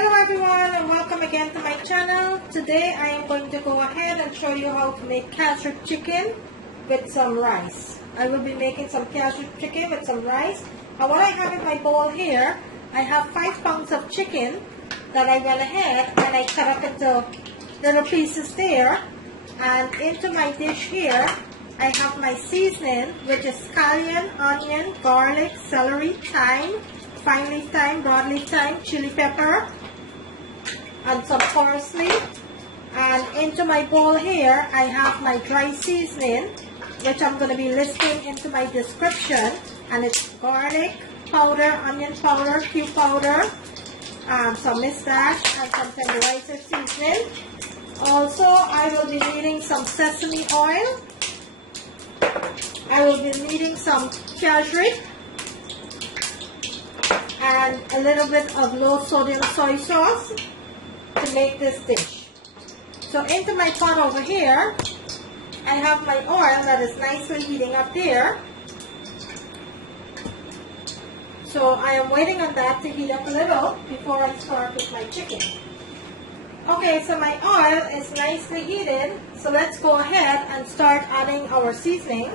Hello everyone and welcome again to my channel. Today I am going to go ahead and show you how to make cassareep chicken with some rice. I will be making some cassareep chicken with some rice. And what I have in my bowl here, I have 5 pounds of chicken that I went ahead and I cut up into little pieces there. And into my dish here, I have my seasoning, which is scallion, onion, garlic, celery, thyme, fine leaf thyme, broadleaf thyme, chili pepper, and some parsley. And into my bowl here, I have my dry seasoning, which I'm going to be listing into my description. And it's garlic powder, onion powder, cube powder, some mustache, and some tenderizer seasoning. Also, I will be needing some sesame oil. I will be needing some cassareep and a little bit of low sodium soy sauce to make this dish. So into my pot over here, I have my oil that is nicely heating up there. So I am waiting on that to heat up a little before I start with my chicken. Okay, so my oil is nicely heated, so let's go ahead and start adding our seasoning.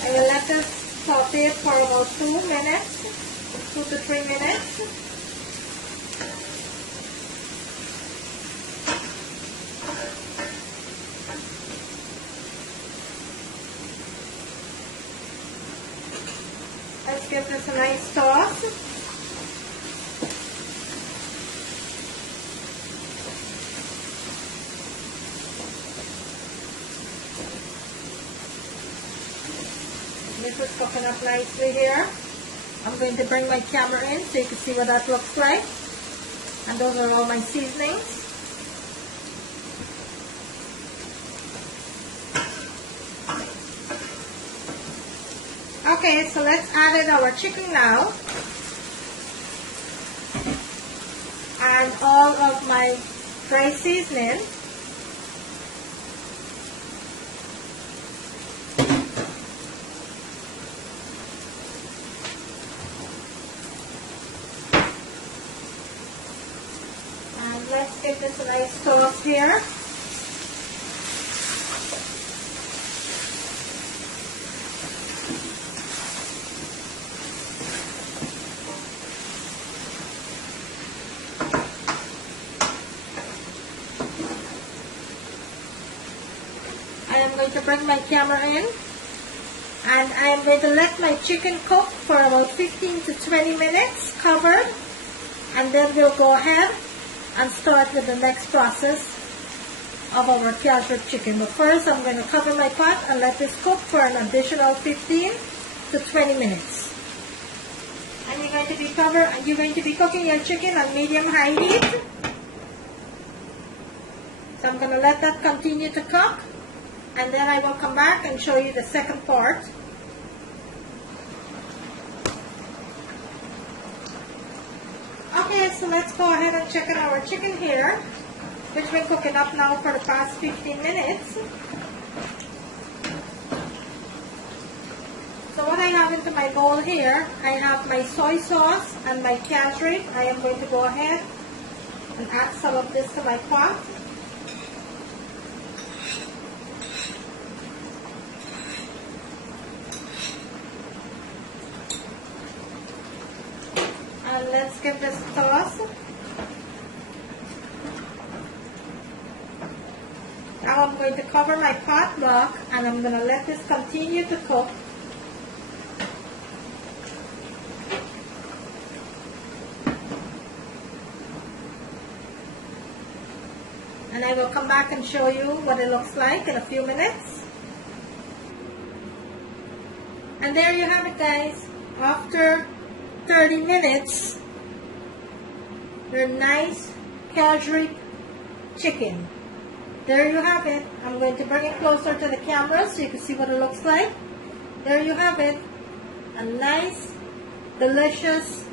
I will let this saute for about 2 minutes, 2 to 3 minutes. Let's give this a nice toss. This is cooking up nicely here. I'm going to bring my camera in so you can see what that looks like. And those are all my seasonings. Okay, so let's add in our chicken now. And all of my dry seasoning. Let's give this a nice toss here. I am going to bring my camera in and I am going to let my chicken cook for about 15 to 20 minutes covered, and then we'll go ahead and start with the next process of our cassareep chicken. But first, I'm going to cover my pot and let this cook for an additional 15 to 20 minutes. And you're going to be cooking your chicken on medium-high heat. So I'm going to let that continue to cook, and then I will come back and show you the second part. Okay, so let's go ahead and check out our chicken here, which has been cooking up now for the past 15 minutes. So what I have into my bowl here, I have my soy sauce and my cassareep. I am going to go ahead and add some of this to my pot. And let's give this a toss. Now I'm going to cover my pot lock and I'm going to let this continue to cook. And I will come back and show you what it looks like in a few minutes. And there you have it, guys. After 30 minutes, your nice cassareep chicken. There you have it. I'm going to bring it closer to the camera so you can see what it looks like. There you have it. A nice, delicious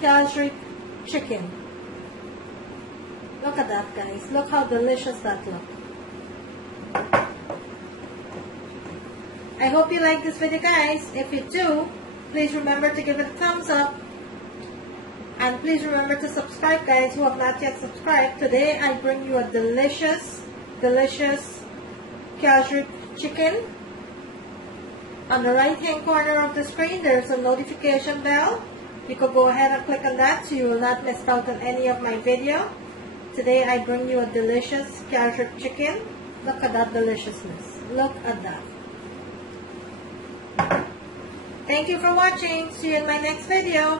Cassareep chicken. Look at that, guys. Look how delicious that looks. I hope you like this video, guys. If you do, please remember to give it a thumbs up. And please remember to subscribe, guys, who have not yet subscribed. Today, I bring you a delicious, delicious Cassareep chicken. On the right-hand corner of the screen, there's a notification bell. You could go ahead and click on that so you will not miss out on any of my video. Today, I bring you a delicious Cassareep chicken. Look at that deliciousness. Look at that. Thank you for watching. See you in my next video.